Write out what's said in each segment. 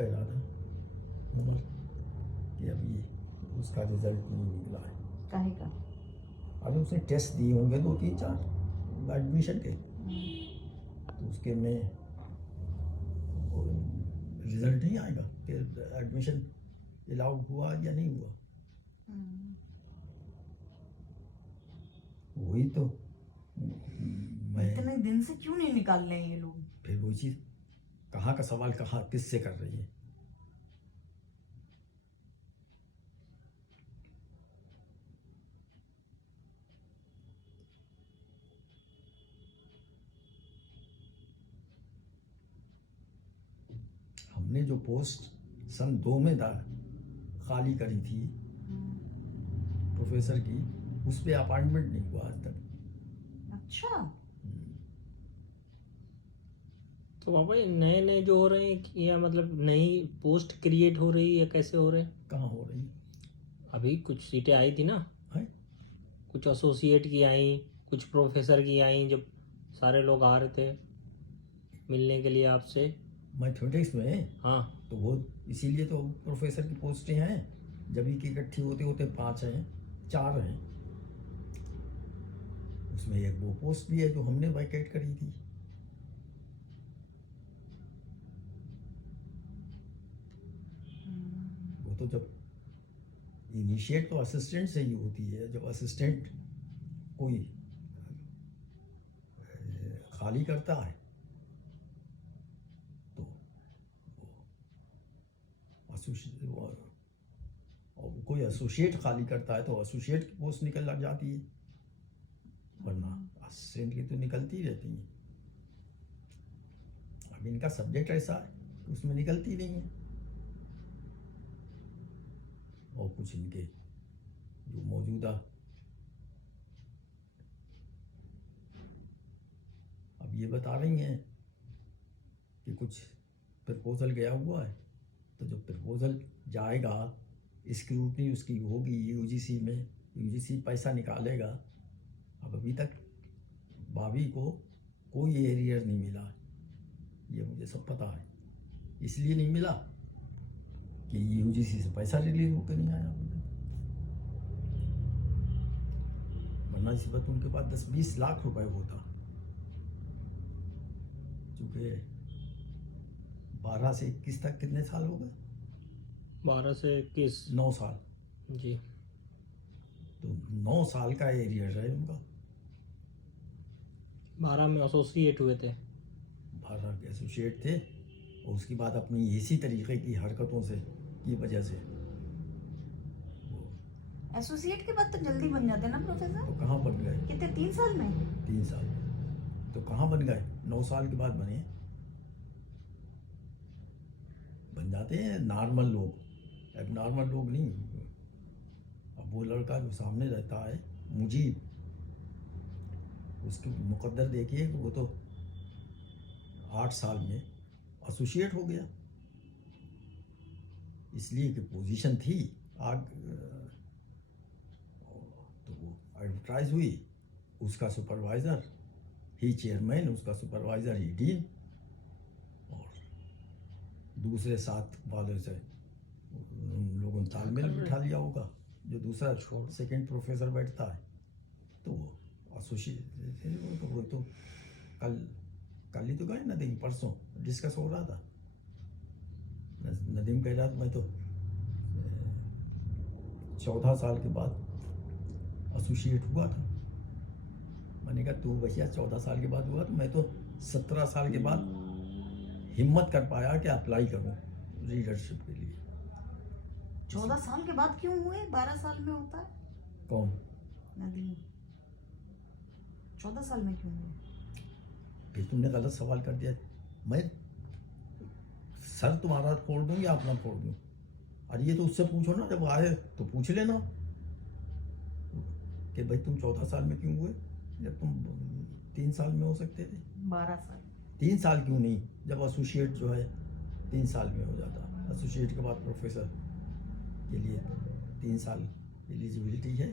कह रहा था उमर कि अभी उसका रिजल्ट नहीं निकला है। काहे का? अभी उसने टेस्ट दिए होंगे 2 3 4 एडमिशन के, तो उसके में रिजल्ट नहीं आएगा कि एडमिशन अलाउड हुआ या नहीं हुआ। वही तो मैं इतने दिन से क्यों नहीं निकाल रहे हैं ये लोग? फिर वही चीज़, कहाँ का सवाल कहाँ किससे कर रही है। हमने जो पोस्ट सन 2 में खाली करी थी प्रोफेसर की, उस पर अपॉइंटमेंट नहीं हुआ आज तक। अच्छा, तो बाबा ये नए नए जो हो रहे हैं या मतलब नई पोस्ट क्रिएट हो रही है, कैसे हो रहे हैं? कहाँ हो रही अभी कुछ सीटें आई थी ना, है? कुछ एसोसिएट की आई, कुछ प्रोफेसर की आई, जब सारे लोग आ रहे थे मिलने के लिए आपसे। मैथमेटिक्स में हाँ, तो वो इसीलिए तो प्रोफेसर की पोस्टें हैं, जब की इकट्ठी होते होते 5 हैं 4 हैं, उसमें एक वो पोस्ट भी है जो हमने वैकेट करी थी। वो तो जब इनिशिएट तो असिस्टेंट से ही होती है, जब असिस्टेंट कोई खाली करता है तो और कोई एसोसिएट खाली करता है तो एसोसिएट की पोस्ट निकल लग जाती है, वरना असिस्टेंट की तो निकलती रहती है। अब इनका सब्जेक्ट ऐसा है कि उसमें निकलती नहीं है, और कुछ इनके जो मौजूदा अब ये बता रही हैं कि कुछ प्रपोजल गया हुआ है, तो जब प्रपोजल जाएगा स्क्रूटनी उसकी होगी यूजीसी में, यूजीसी पैसा निकालेगा। अब अभी तक भाभी को कोई एरियर नहीं मिला, ये मुझे सब पता है। इसलिए नहीं मिला कि यूजीसी से पैसा रिलीज होकर नहीं आया, वरना इसी वक्त उनके पास 10-20 लाख रुपए होता। चूँकि 12 से 21 तक कितने साल हो गए? 12 से 21। 9 साल। जी, तो 9 साल का एरियर है उनका। 12 में एसोसिएट हुए थे। 12 के एसोसिएट थे, और उसके बाद अपनी इसी तरीके की हरकतों से की वजह से एसोसिएट के बाद तो जल्दी बन जाते हैं ना प्रोफेसर? तो कहाँ बन गए? कितने, 3 साल में? 3 साल तो कहाँ बन गए? 9 साल के बाद बने। बन जाते हैं नॉर्मल लोग, अब नॉर्मल लोग नहीं। अब वो लड़का जो सामने रहता है मुजीब, उसके मुकद्दर देखिए, वो तो 8 साल में एसोसिएट हो गया, इसलिए कि पोजीशन थी आग, तो वो एडवर्टाइज हुई। उसका सुपरवाइज़र ही चेयरमैन, उसका सुपरवाइज़र ही डीन, और दूसरे 7 वालों से उन लोगों ने तालमेल बिठा लिया होगा, जो दूसरा सेकंड प्रोफेसर बैठता है, तो वो एसोसिएट। वो तो कल ही तो गए नदीम, परसों डिस्कस हो रहा था। नदीम कह रहा था मैं तो 14 साल के बाद एसोसिएट हुआ था। मैंने कहा तू भैया 14 साल के बाद हुआ, तो मैं तो 17 साल के बाद हिम्मत कर पाया कि अप्लाई करूं लीडरशिप के लिए। 14 साल के बाद क्यों हुए? 12 साल में होता है। कौन? नदीम 14 साल में क्यों हुए? फिर तुमने गलत सवाल कर दिया। मैं सर तुम्हारा फोड़ दूं या अपना फोड़ दूं? अरे ये तो उससे पूछो ना, जब आए तो पूछ लेना कि भाई तुम 14 साल में क्यों हुए, जब तुम 3 साल में हो सकते थे। 12 साल। 3 साल क्यों नहीं, जब एसोसिएट जो है 3 साल में हो जाता। एसोसिएट के बाद प्रोफेसर के लिए 3 साल एलिजिबिलिटी है।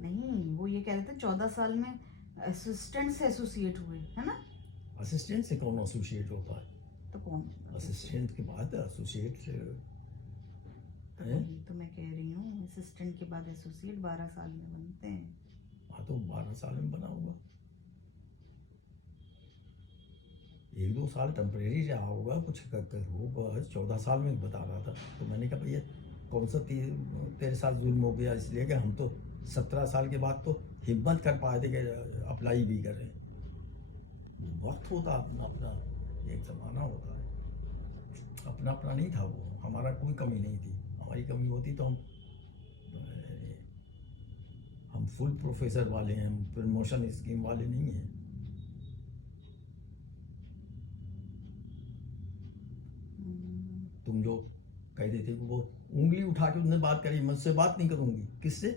नहीं, वो ये कह रहे थे 14 साल में असिस्टेंट से एसोसिएट हुए, है ना? असिस्टेंट से कौन एसोसिएट होता है? तो कौन होगा? असिस्टेंट के बाद एसोसिएट है। वही तो मैं कह रही हूँ, असिस्टेंट के बाद एसोसिएट 12 साल में बनते हैं। हाँ तो 12 साल में बना होगा, 1-2 साल टेम्परेरी रहा होगा, कुछ होगा। 14 साल में बता रहा था, तो मैंने कहा भैया कौन सा तेरे साथ जुल्म हो गया, इसलिए कि हम तो 17 साल के बाद तो हिम्मत कर पाए थे कि अप्लाई भी करें। वक्त होता अपना अपना, एक ज़माना होता है, अपना अपना नहीं था वो। हमारा कोई कमी नहीं थी, हमारी कमी होती तो हम फुल प्रोफेसर वाले हैं, हम प्रमोशन स्कीम वाले नहीं हैं। तुम जो कह देते कि वो उंगली उठा के उन्होंने बात करी, मुझसे बात नहीं करूंगी, किससे?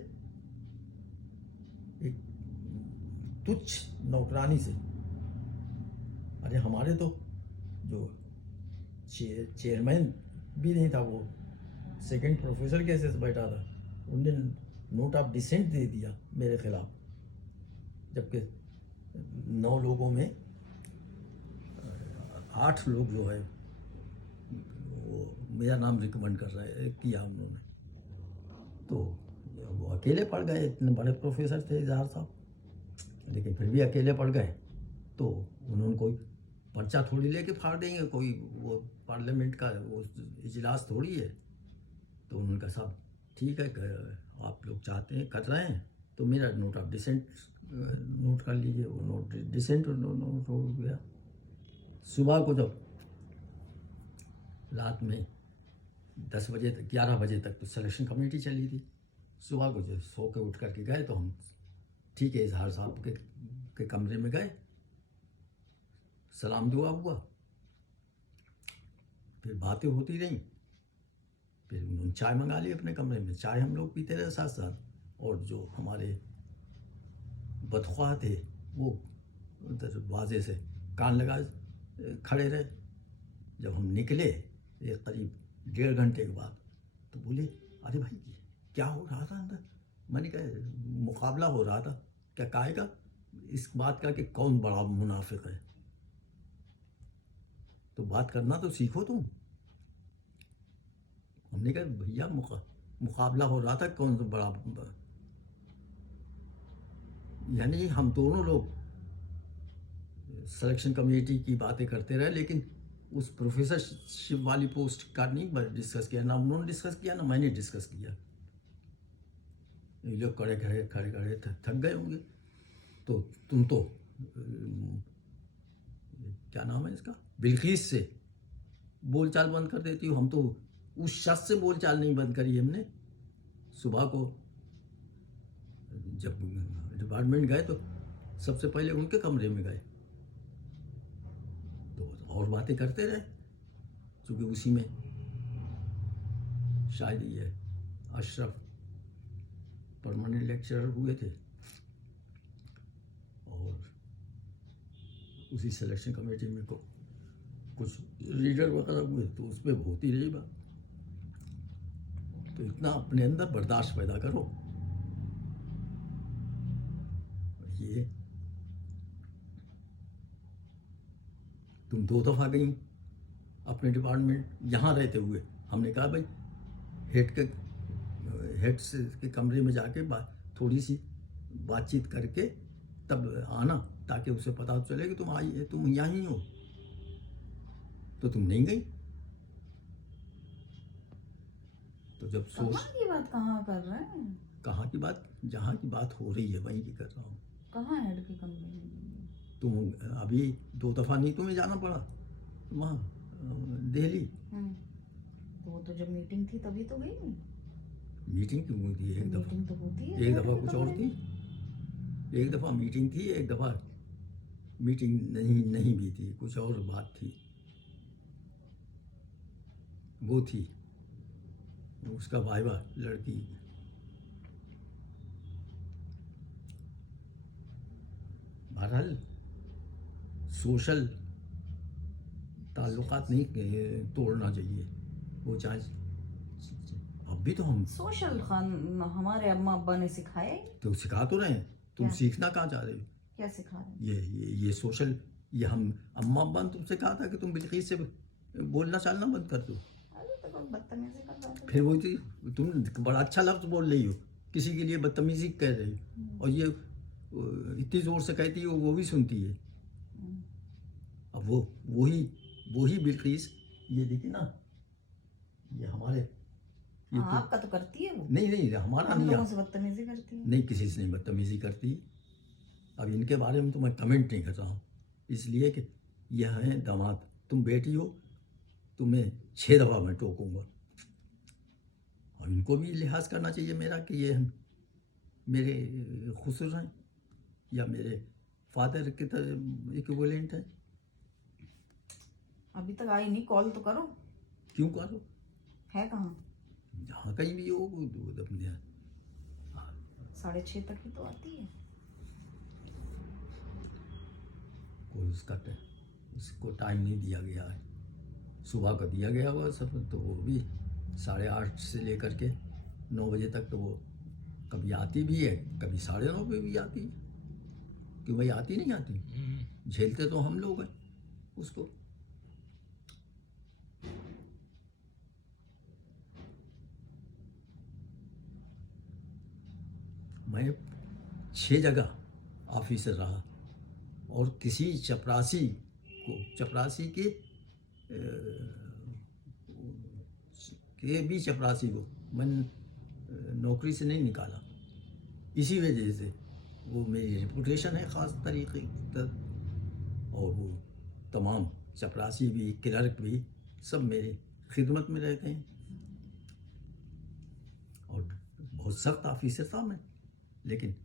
एक तुच्छ नौकरानी से। अरे हमारे तो जो चेयरमैन भी नहीं था, वो सेकंड प्रोफेसर कैसे से बैठा था, उनने नोट ऑफ डिसेंट दे दिया मेरे खिलाफ, जबकि 9 लोगों में 8 लोग जो है वो मेरा नाम रिकमेंड कर रहे किया उन्होंने। तो वो अकेले पड़ गए, इतने बड़े प्रोफेसर थे इजहार साहब, लेकिन फिर भी अकेले पड़ गए। तो उन्होंने कोई पर्चा थोड़ी लेके फाड़ देंगे, कोई वो पार्लियामेंट का वो इजलास थोड़ी है। तो उन्होंने कहा साहब ठीक है, आप लोग चाहते हैं कर रहे हैं तो मेरा नोट ऑफ डिसेंट नोट कर लीजिए। वो नोट डिसेंट नोट हो गया। सुबह को जब रात में 10 बजे तक 11 बजे तक तो सिलेक्शन कमेटी चली थी। सुबह को जब सो के उठ करके गए तो हम ठीक है इजहार साहब के कमरे में गए, सलाम दुआ हुआ, फिर बातें होती रहीं। फिर उन्होंने चाय मंगा ली अपने कमरे में, चाय हम लोग पीते रहे साथ साथ। और जो हमारे बदख्वाह थे वो दरवाजे से कान लगा खड़े रहे। जब हम निकले एक करीब 1.5 घंटे के बाद, तो बोले अरे भाई क्या हो रहा था अंदर? मैंने कहा मुकाबला हो रहा था। क्या कहेगा? इस बात का कि कौन बड़ा मुनाफिक है। तो बात करना तो सीखो तुम। हमने कहा भैया मुकाबला हो रहा था, कौन सा बड़ा, यानी हम दोनों लोग सिलेक्शन कमेटी की बातें करते रहे, लेकिन उस प्रोफेसरशिप वाली पोस्ट का नहीं डिस्कस किया। ना उन्होंने डिस्कस किया, ना मैंने डिस्कस किया। ये लोग खड़े खड़े थक गए होंगे। तो तुम तो क्या नाम है इसका, बिल्किस से बोलचाल बंद कर देती हो। हम तो उस शख्स से बोलचाल नहीं बंद करी हमने। सुबह को जब डिपार्टमेंट गए तो सबसे पहले उनके कमरे में गए, तो और बातें करते रहे, क्योंकि उसी में शायद ये अशरफ परमानेंट लेक्चरर हुए थे और उसी सिलेक्शन कमेटी में कुछ रीडर वगैरह हुए, तो उस पर होती रही बात। तो इतना अपने अंदर बर्दाश्त पैदा करो। ये तुम 2 दफ़ा गई अपने डिपार्टमेंट यहाँ रहते हुए। हमने कहा भाई हेड के कमरे में जाके थोड़ी सी बातचीत करके तब आना, ताकि उसे पता चले कि तुम यहाँ ही हो। तो तुम नहीं गई। तो जब कहाँ की बात कहाँ कर रहे हैं? कहाँ की बात? जहाँ की बात हो रही है वहीं की कर रहा हूँ। कहाँ हेड के कमरे में? तुम अभी 2 दफ़ा नहीं तुम्हें जाना पड़ा वहाँ दिल्ली। तो वो तो जब मीटिंग थी तभी तो गई। मीटिंग क्यों हुई थी? एक दफ़ा मीटिंग तो होती है, एक दफ़ा कुछ और थी। एक दफ़ा मीटिंग थी, एक दफ़ा मीटिंग नहीं भी थी, कुछ और बात थी। वो थी उसका भाईवा लड़की। बहरहाल सोशल ताल्लुकात नहीं तोड़ना चाहिए। वो चाहे अब भी तो हम सोशल खान हमारे अम्मा अब्बा ने सिखाया ही। तो सिखा तो रहे हैं। तुम क्या? सीखना कहाँ चाह रहे हो? क्या सिखा रहे हैं? ये सोशल ये हम अम्मा अब्बा ने तुमसे कहा था कि तुम बिल्किस से बोलना चालना बंद कर दो। अरे तो कोई बदतमीजी कर रहा था। फिर वो चीज़ तुम बड़ा अच्छा लफ्ज़ बोल रही हो, किसी के लिए बदतमीजी कह रही हो, और ये इतनी ज़ोर से कहती है वो भी सुनती है। अब वही बिल्किस, ये देखिए ना, ये हमारे, ये हाँ, आपका तो करती है वो। नहीं हमारा हम नहीं, लोगों से बदतमीजी करती है। नहीं किसी से नहीं बदतमीजी करती। अब इनके बारे में तो मैं कमेंट नहीं कर रहा हूँ, इसलिए कि यह है दामाद, तुम बेटी हो, तुम्हें 6 दफ़ा मैं टोकूंगा। और इनको भी लिहाज करना चाहिए मेरा कि ये मेरे खुसर हैं या मेरे फादर के इक्विवेलेंट हैं। अभी तक आई नहीं, कॉल तो करो। क्यों करो, है कहाँ? जहाँ कहीं भी हो अपने 6:30 तक ही तो आती है। कोई उसको टाइम नहीं दिया गया है, सुबह का दिया गया हुआ सब, तो वो भी 8:30 से लेकर के 9 बजे तक, तो वो कभी आती भी है, कभी 9:30 पे भी आती है। क्यों भाई, आती नहीं आती? झेलते तो हम लोग हैं उसको। मैं 6 जगह ऑफिसर रहा, और किसी चपरासी भी चपरासी को मैं नौकरी से नहीं निकाला। इसी वजह से वो मेरी रेपुटेशन है ख़ास तरीके तर, और वो तमाम चपरासी भी, क्लर्क भी, सब मेरी खिदमत में रहते हैं। और बहुत सख्त ऑफिसर था मैं, लेकिन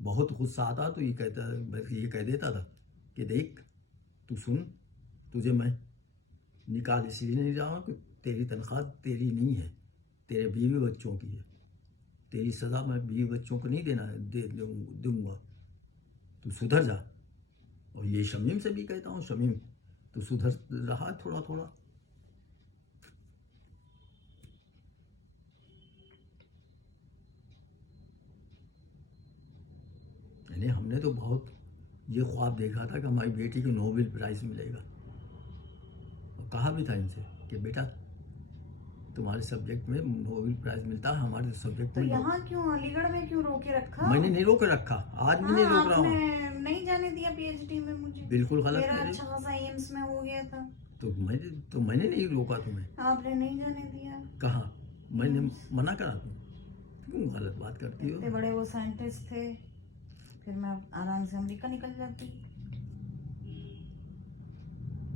बहुत गुस्सा आता तो ये कह देता था कि देख, तू सुन, तुझे मैं निकाल इसलिए नहीं रहा हूँ कि तेरी तनख्वाह तेरी नहीं है, तेरे बीवी बच्चों की है। तेरी सज़ा मैं बीवी बच्चों को नहीं दूंगा, तू सुधर जा। और ये शमीम से भी कहता हूँ, शमीम तू सुधर रहा थोड़ा थोड़ा। यानी हमने तो बहुत ये ख्वाब देखा था कि हमारी बेटी को नोबेल प्राइज़ मिलेगा, और कहा भी था इनसे कि बेटा तुम्हारे सब्जेक्ट में नोबेल प्राइज़ मिलता है, हमारे सब्जेक्ट तो में यहाँ क्यों, अलीगढ़ में क्यों रोके रखा? मैंने नहीं रोक रखा, आज भी नहीं रोक रहा हूँ। आपने नहीं जाने दिया पीएचडी में मुझे। बिल्कुल गलत मेरा कह रहे अच्छा खासा एम्स में हो गया था। तो मैंने नहीं रोका तुम्हें। आपने नहीं जाने दिया। कहा मैंने मना करा? क्यों गलत बात करती हो? इतने बड़े वो साइंटिस्ट थे, फिर मैं आराम से अमेरिका निकल जाती।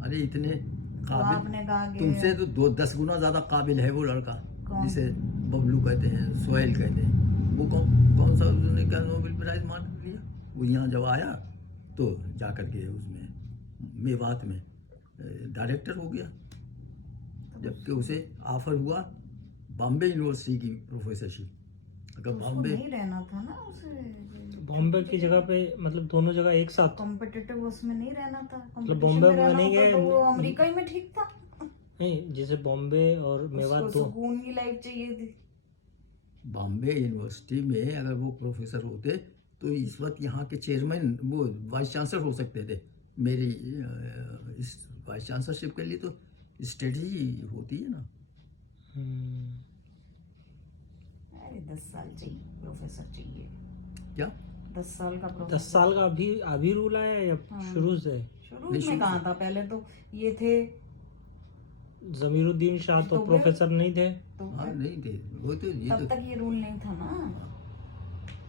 अरे इतने तो काबिल, आपने कहा कि तुमसे तो 10 गुना ज्यादा काबिल है वो लड़का, कौन? जिसे बबलू कहते हैं, सोहेल कहते हैं। वो कौन सा उसने क्या नोबेल प्राइज मान लिया? वो यहाँ जब आया तो जाकर के उसमें मेवात में डायरेक्टर हो गया, जबकि उसे ऑफर हुआ बॉम्बे यूनिवर्सिटी की प्रोफेसरशिप। अगर उसको बॉम्बे, नहीं रहना था ना उसे, बॉम्बे की जगह पे, मतलब दोनों जगह एक साथ, कॉम्पिटिटिव उसमें नहीं रहना था। मतलब competition बॉम्बे में रहना नहीं होता गए, तो वो अमेरिका ही में ठीक था। नहीं, जैसे बॉम्बे और मेवात उसको दो, सुकून की लाइफ चाहिए थी। बॉम्बे यूनिवर्सिटी में अगर वो प्रोफेसर होते तो इस वक्त यहाँ के चेयरमैन, वो वाइस चांसलर हो सकते थे। मेरी इस वाइस चांसलरशिप के लिए तो स्टडी होती है ना। अरे 10 साल चाहिए प्रोफेसर चाहिए। क्या 10 साल का 10 प्रोफेसर? साल का अभी रूल आया है या हाँ। शुरू से? शुरू नहीं, में शुरू कहाँ से। था, पहले तो ये थे जमीरुद्दीन शाह तो तो प्रोफेसर नहीं थे। तो हाँ फिर नहीं थे वो तो, ये तब तो तक ये रूल नहीं था ना,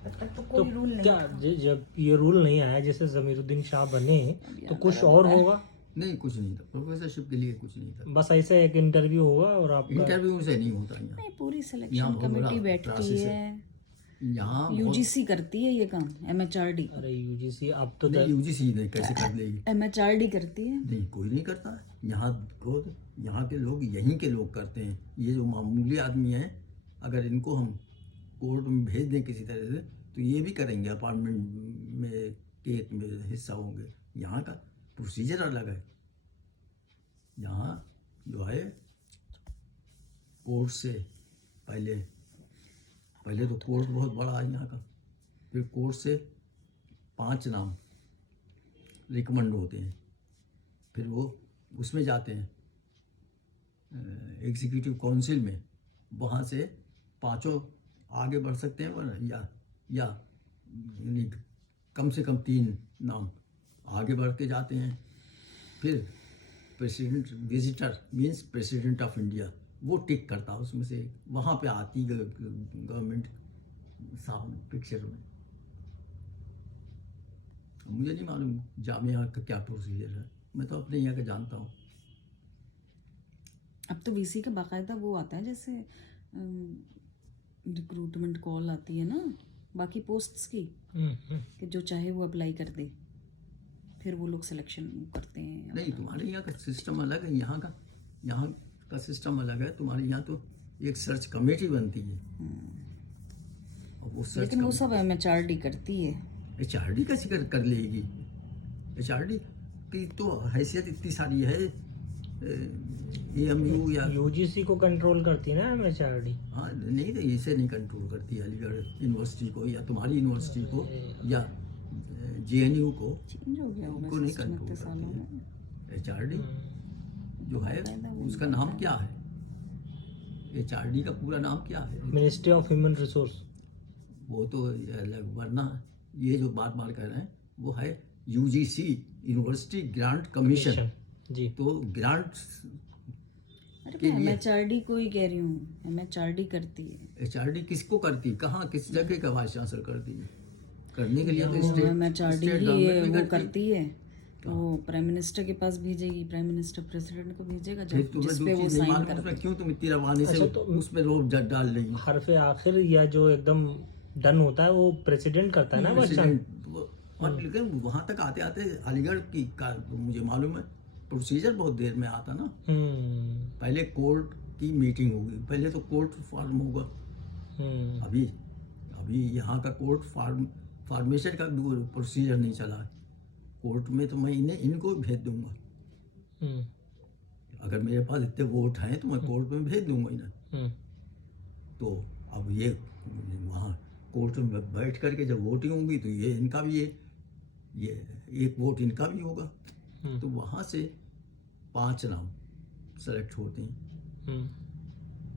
तब तक तो तो कोई रूल नहीं क्या था। जब ये रूल नहीं आया, जैसे जमीरुद्दीन शाह बने अब तो यार कुछ दर्द और हो रहा है। होगा? नहीं, कुछ नहीं था प्रोफेसरशिप के लिए, कुछ नहीं था। बस ऐसे एक इंटरव्यू होगा और आपका इंटरव्यू से नहीं होता यहाँ। नहीं, पूरी यहाँ सिलेक्शन बहुत बड़ा कमेटी बैठती process है, यहाँ बहुत, यूजीसी करती है ये काम, एमएचआरडी। अरे यूजीसी अब तो नहीं यूजीसी ने कैसे कर लेगी? एमएचआरडी करती है। नहीं, कोई नहीं करता है यहाँ को, यहाँ के लोग यहीं के लोग करते हैं। ये जो मामूली आदमी हैं, अगर इनको हम कोर्ट में भेज दें किसी तरह से तो ये भी करेंगे, अपार्टमेंट में केस में हिस्सा होंगे। यहाँ का प्रोसीजर अलग है। यहाँ जो है कोर्ट से पहले तो कोर्ट बहुत बड़ा है यहाँ का, फिर कोर्ट से 5 नाम रिकमेंड होते हैं, फिर वो उसमें जाते हैं एग्जीक्यूटिव काउंसिल में, वहाँ से पांचों आगे बढ़ सकते हैं, या यानी कम से कम 3 नाम आगे बढ़ के जाते हैं। फिर president visitor means president of India, वो टिक करता है उसमें से, वहाँ पे आती गवर्नमेंट सामने पिक्चर में। मुझे नहीं मालूम जामिया का क्या प्रोसीजर है, मैं तो अपने यहाँ का जानता हूँ। अब तो वीसी का बाकायदा वो आता है, जैसे रिक्रूटमेंट कॉल आती है ना बाकी पोस्ट्स की, कि जो चाहे वो अप्लाई कर दे, फिर वो लोग सिलेक्शन करते हैं। नहीं, तुम्हारे यहाँ का सिस्टम अलग है, यहाँ का सिस्टम अलग है। तुम्हारे यहाँ तो एक सर्च कमेटी बनती है, और वो सर्च लेकिन वो सब MHRD करती है। HRD का जिक्र कर लेगी। HRD की तो हैसियत इतनी सारी है, AMU या यूजीसी को कंट्रोल करती है ना MHRD। हाँ, नहीं तो इसे नहीं कंट्रोल करती, अलीगढ़ यूनिवर्सिटी को या तुम्हारी यूनिवर्सिटी को या JNU को, चेंज हो गया होगा उनको नहीं सिस्टम कंट्रोल इतने सालों में। करती है। HRD जो है उसका नाम क्या है? HRD का पूरा नाम क्या है? Ministry of human resource. वो तो अलग, वरना ये जो बार बार कह रहे हैं वो है UGC यूनिवर्सिटी ग्रांट कमीशन। जी, तो ग्रांट अरे मैं MHRD को ही कह रही हूँ, MHRD करती है। HRD किसको करती, कहाँ किस जगह का वाइस चांसलर करती है? करने के लिए तो MHRD स्टेट ही गवर्नमेंट भी वो करती करती है, वो प्राइम मिनिस्टर के पास भेजेगी, प्राइम मिनिस्टर प्रेसिडेंट को भेजेगा, फिर जब तुम्हें जिस जो पे वो चीज़ नहीं साइन मालूम कर उसमें दे। क्यों तुम इतनी रवानी से अच्छा, तो उस पर रोक डाल रही हो? हरफे आखिर या जो एकदम डन होता है वो प्रेसिडेंट करता है ना बच्चा। और लेकिन वहाँ तक आते आते अलीगढ़ की का मुझे मालूम है प्रोसीजर बहुत देर में आता ना। पहले कोर्ट की मीटिंग होगी, पहले तो कोर्ट फॉर्म होगा। अभी यहाँ का कोर्ट फॉर्मेशन का प्रोसीजर नहीं चला है। कोर्ट में तो मैं इनको भेज दूंगा, अगर मेरे पास इतने वोट हैं तो मैं कोर्ट में भेज दूंगा इन्हें। तो अब ये वहाँ कोर्ट में बैठ करके जब वोटिंग होगी तो ये इनका भी ये एक वोट इनका भी होगा। तो वहाँ से 5 नाम सेलेक्ट होते हैं,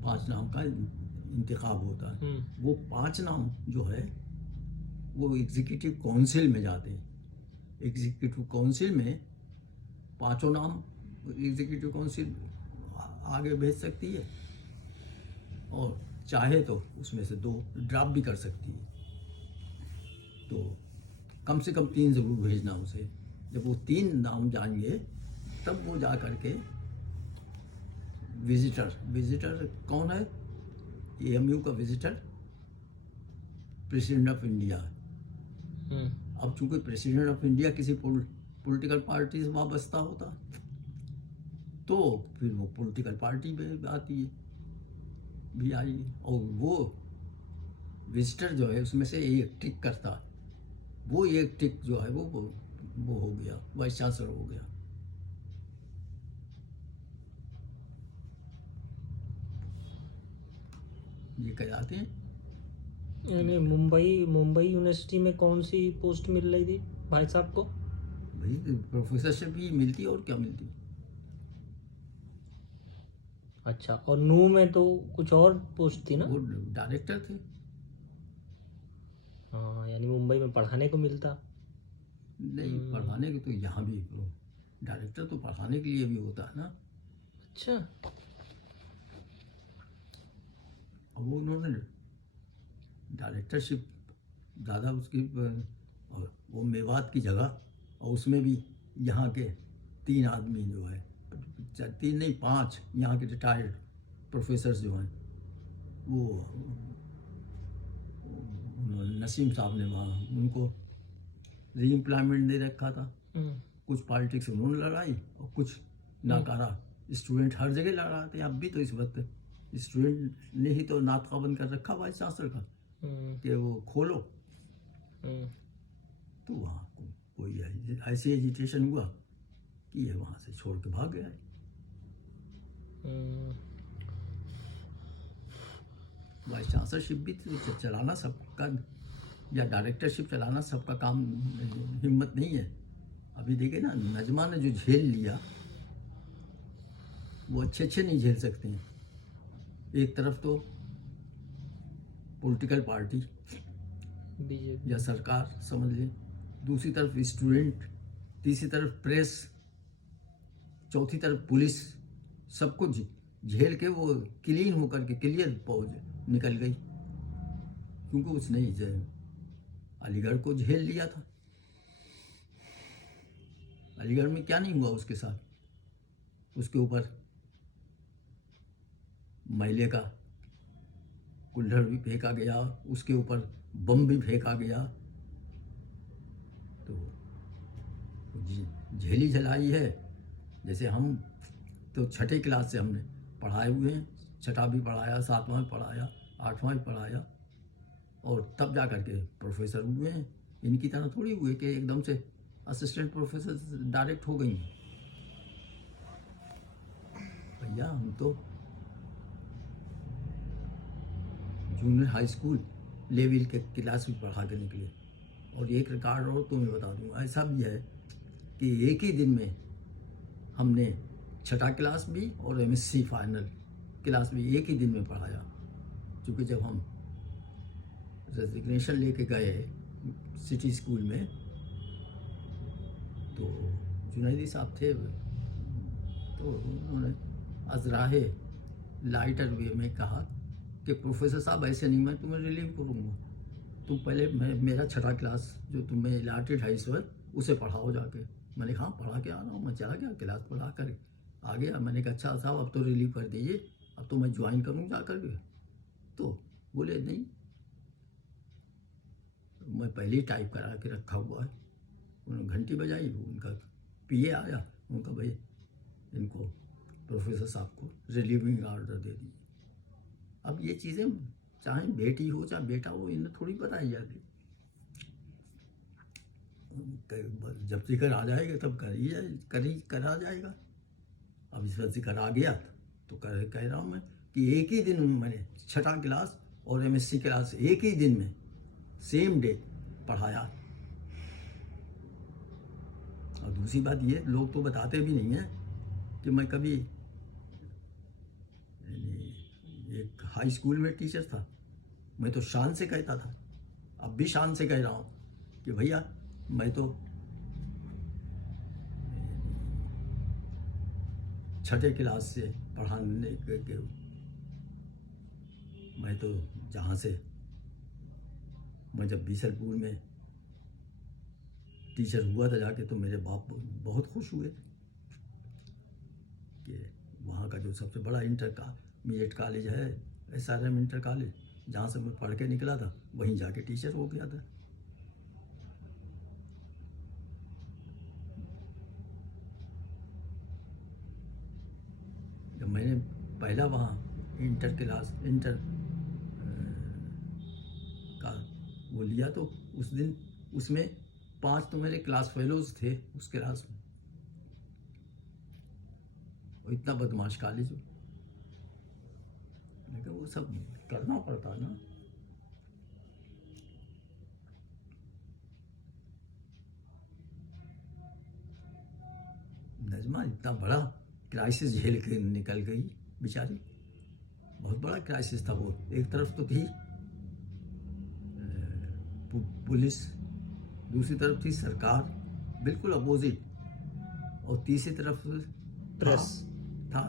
5 नाम का इंतखाब होता है। वो 5 नाम जो है वो एग्जीक्यूटिव काउंसिल में जाते हैं। एग्जीक्यूटिव काउंसिल में 5 नाम एग्जीक्यूटिव काउंसिल आगे भेज सकती है, और चाहे तो उसमें से 2 ड्रॉप भी कर सकती है। तो कम से कम 3 ज़रूर भेजना उसे। जब वो 3 नाम जाएंगे तब वो जा करके विजिटर कौन है? AMU का विजिटर प्रेसिडेंट ऑफ इंडिया। अब चूंकि प्रेसिडेंट ऑफ इंडिया किसी पॉलिटिकल पार्टी से वाबस्ता होता तो फिर वो पॉलिटिकल पार्टी में आती है भी आई, और वो विजिटर जो है उसमें से एक टिक करता है। वो एक टिक जो है वो हो गया, वाइस चांसलर हो गया। ये कहलाते हैं। यानी मुंबई यूनिवर्सिटी में कौन सी पोस्ट मिल रही थी भाई साहब को? भाई प्रोफेसरशिप ही मिलती है, और क्या मिलती है। अच्छा, और नू में तो कुछ और पोस्ट थी ना? वो डायरेक्टर थे। हाँ, यानी मुंबई में पढ़ाने को मिलता। नहीं, पढ़ाने के तो यहाँ भी डायरेक्टर तो पढ़ाने के लिए भी होता है ना। अच्छा, अब वो उन्होंने डायरेक्टरशिप ज़्यादा उसकी, और वो मेवात की जगह, और उसमें भी यहाँ के 3 आदमी जो है, 3 नहीं 5 यहाँ के रिटायर्ड प्रोफेसर्स जो हैं, वो नसीम साहब ने वहाँ उनको री एम्प्लॉयमेंट दे रखा था। कुछ पॉलिटिक्स उन्होंने लड़ाई, और कुछ नाकारा स्टूडेंट हर जगह लड़ाते हैं। अब भी तो इस वक्त स्टूडेंट ने ही तो नातका बंद कर रखा वाइस चांसलर का कि वो खोलो। तो वहाँ कोई ऐसी एजिटेशन हुआ कि ये वहाँ से छोड़ के भाग गया। वाइस चांसलरशिप भी तो चलाना सबका, या डायरेक्टरशिप चलाना सबका काम हिम्मत नहीं है। अभी देखे ना, नजमा ने जो झेल लिया वो अच्छे नहीं झेल सकते हैं। एक तरफ तो पॉलिटिकल पार्टी बीजेपी। या सरकार समझ लें, दूसरी तरफ स्टूडेंट, तीसरी तरफ प्रेस, चौथी तरफ पुलिस, सब कुछ झेल के वो क्लीन होकर के क्लियर पहुंच निकल गई, क्योंकि उसने अलीगढ़ को झेल लिया था। अलीगढ़ में क्या नहीं हुआ उसके साथ? उसके ऊपर मैले का कुल्हड़ भी फेंका गया, उसके ऊपर बम भी फेंका गया, तो झेली झलाई है। जैसे हम तो छठी क्लास से हमने पढ़ाए हुए हैं, छठा भी पढ़ाया, सातवां भी पढ़ाया, आठवां भी पढ़ाया, और तब जा कर के प्रोफेसर हुए हैं। इनकी तरह थोड़ी हुए कि एकदम से असिस्टेंट प्रोफेसर डायरेक्ट हो गई। भैया हम तो जूनियर हाई स्कूल लेवल के क्लास भी पढ़ा के निकले। और एक रिकॉर्ड और तुम्हें बता दूँ, ऐसा भी है कि एक ही दिन में हमने छठा क्लास भी और एमएससी फाइनल क्लास भी एक ही दिन में पढ़ाया। क्योंकि जब हम रेजिग्नेशन लेके गए सिटी स्कूल में, तो जुनैदी साहब थे, तो उन्होंने अजराहे लाइटर वे में कहा कि प्रोफेसर साहब ऐसे नहीं, मैं तुम्हें रिलीव करूँगा, तुम पहले मेरा छठा क्लास जो तुम्हें अलाटेड है इस वक्त उसे पढ़ाओ जाके। मैंने कहा पढ़ा के आ रहा हूँ, मैं चला गया, क्लास पढ़ा कर आ गया। मैंने कहा अच्छा साहब अब तो रिलीव कर दीजिए, अब तो मैं ज्वाइन करूँ जा कर के। तो बोले नहीं, मैं पहले ही टाइप करा के रखा हुआ है। उन्होंने घंटी बजाई, उनका पीए आया, उनका भाई इनको प्रोफेसर साहब को रिलीविंग ऑर्डर दे दीजिए। अब ये चीज़ें चाहे बेटी हो चाहे बेटा हो, इन्हें थोड़ी बताई जाती। जब जिक्र आ जाएगा तब करा जाएगा। अब इस वक्त जिक्र आ गया तो कह रहा हूँ मैं कि एक ही दिन में मैंने छठा क्लास और एमएससी क्लास एक ही दिन में सेम डे पढ़ाया। और दूसरी बात ये, लोग तो बताते भी नहीं हैं कि मैं कभी एक हाई स्कूल में टीचर था। मैं तो शान से कहता था, अब भी शान से कह रहा हूँ कि भैया मैं तो छठे क्लास से पढ़ाने के मैं तो जहाँ से मैं जब बीसलपुर में टीचर हुआ था जाके, तो मेरे बाप बहुत खुश हुए कि वहाँ का जो सबसे बड़ा इंटरमीडिएट कॉलेज है SRM इंटर कॉलेज, जहाँ से मैं पढ़ के निकला था, वहीं जाके टीचर हो गया था। जब मैंने पहला वहाँ इंटर का वो लिया, तो उस दिन उसमें 5 तो मेरे क्लास फेलोज थे उस क्लास में। और इतना बदमाश कॉलेज हो, लेकिन वो सब करना पड़ता ना। नजमा इतना बड़ा क्राइसिस झेल के निकल गई बेचारी, बहुत बड़ा क्राइसिस था वो। एक तरफ तो थी पुलिस, दूसरी तरफ थी सरकार, बिल्कुल अपोजिट, और तीसरी तरफ प्रेस था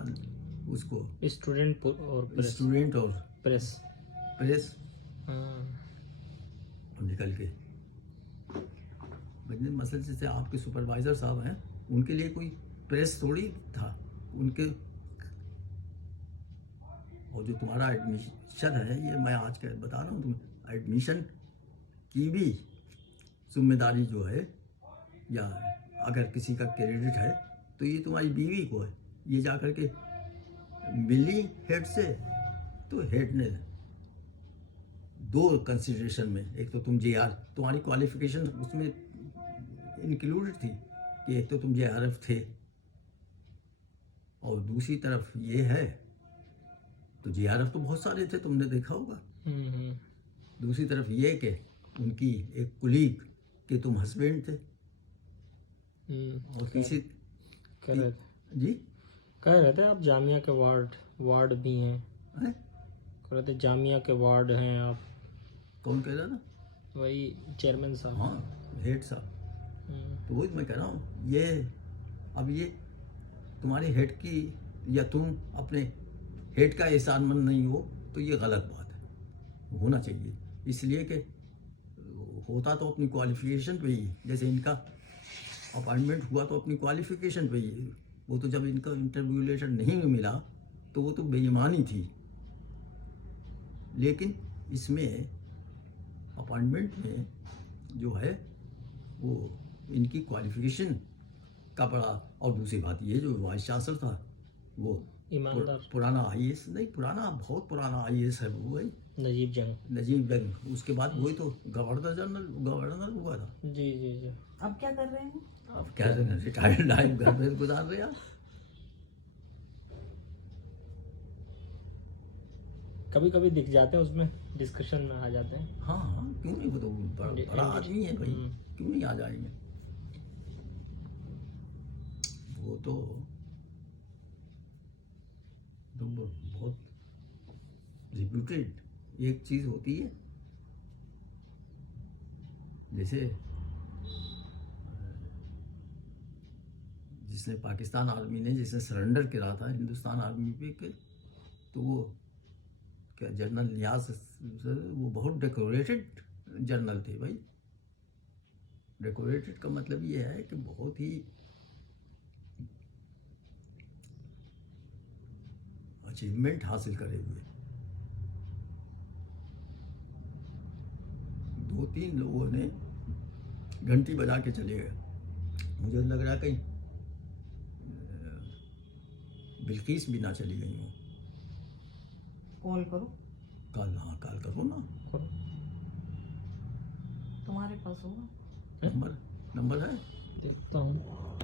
उसको स्टूडेंट और प्रेस। और निकल के बजने मसल जैसे आपके सुपरवाइजर साहब हैं, उनके लिए कोई प्रेस थोड़ी था उनके। और जो तुम्हारा एडमिशन है, ये मैं आज के बता रहा हूँ, तुम एडमिशन की भी जिम्मेदारी जो है, या अगर किसी का क्रेडिट है तो ये तुम्हारी बीवी को है। ये जा कर के मिली हेड से, तो हेड ने 2 कंसिडरेशन में, एक तो तुम JR, तुम्हारी क्वालिफिकेशन उसमें इंक्लूडेड थी कि एक तो तुम JRF थे, और दूसरी तरफ ये है तो JRF तो बहुत सारे थे, तुमने देखा होगा। दूसरी तरफ ये कि उनकी एक कुलीग के तुम हस्बैंड थे, और तीसरी कह रहे थे जी आप जामिया के वार्ड भी हैं, हैं? कह रहे थे जामिया के वार्ड हैं आप, कौन कह रहा था? वही चेयरमैन साहब। हाँ, हेड साहब। तो वही मैं कह रहा हूँ, ये अब ये तुम्हारे हेड की या तुम अपने हेड का एहसानमंद नहीं हो तो ये गलत बात है। होना चाहिए, इसलिए कि होता तो अपनी क्वालिफिकेशन पे ही, जैसे इनका अपॉइंटमेंट हुआ तो अपनी क्वालिफिकेशन पे ही। वो तो जब इनका इंटरव्यू लेटर नहीं मिला तो वो तो बेईमानी थी, लेकिन इसमें अपॉइंटमेंट में जो है वो इनकी क्वालिफिकेशन का पड़ा। और दूसरी बात ये, जो वाइस चांसलर था वो ईमानदार पुराना आईएएस नहीं, पुराना बहुत पुराना आईएएस है वो भाई, नजीब जंग। उसके बाद वही तो गवर्नर हुआ था। जी जी जी। अब क्या कर रहे हैं? अब क्या रिटायर्ड लाइफ घर में गुजार रहे हैं। कभी कभी दिख जाते हैं, उसमें डिस्कशन में आ जाते हैं। हाँ हाँ, क्यों नहीं, वो तो बड़ा आदमी है भाई, क्यों नहीं आ जाएंगे। वो तो बहुत रिप्यूटेड एक चीज होती है, जैसे जिसने पाकिस्तान आर्मी ने जिसने सरेंडर करा था हिंदुस्तान आर्मी पे के, तो वो क्या जनरल नियाज, वो बहुत डेकोरेटेड जनरल थे भाई। डेकोरेटेड का मतलब ये है कि बहुत ही अचीवमेंट हासिल करे हुए। 2-3 लोगों ने घंटी बजा के चले गए, मुझे लग रहा है कहीं बिल्किस भी ना चली गई हो। कॉल करो, कल, हाँ कॉल करो ना, तुम्हारे पास होगा। नंबर है। देखता हूँ।